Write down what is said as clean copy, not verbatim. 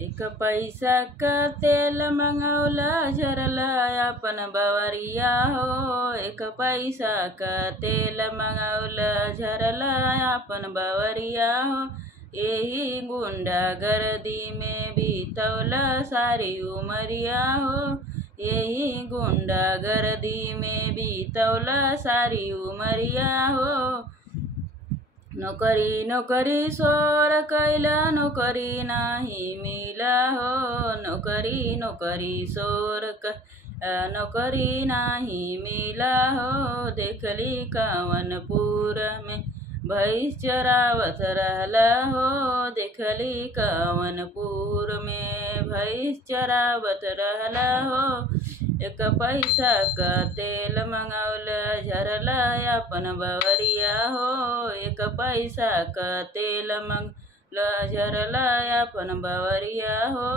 एक पैसा का तेल मंगौला झरला अपन बवरिया हो। एक पैसा का तेल मंगौला झरला अपन बवरिया हो। यही गुंडा गर्दी में बीतौला सारी उमरिया हो। यही गुंडा गर्दी में बीतौला सारी उमरिया हो। नौकरी नौकरी सोर कैला नौकरी नाही मिला हो। नौकरी नौकरी सोर नौकरी नाही मिला हो। देखली कावनपुर में भैंस चरावत रहला हो। देखली कावनपुर में भैंस चरावत रहला हो। एक पैसा का तेल मंगौला झरला अपन बवरिया हो। एक पैसा का तेल मंगौला झरला अपन बवरिया हो।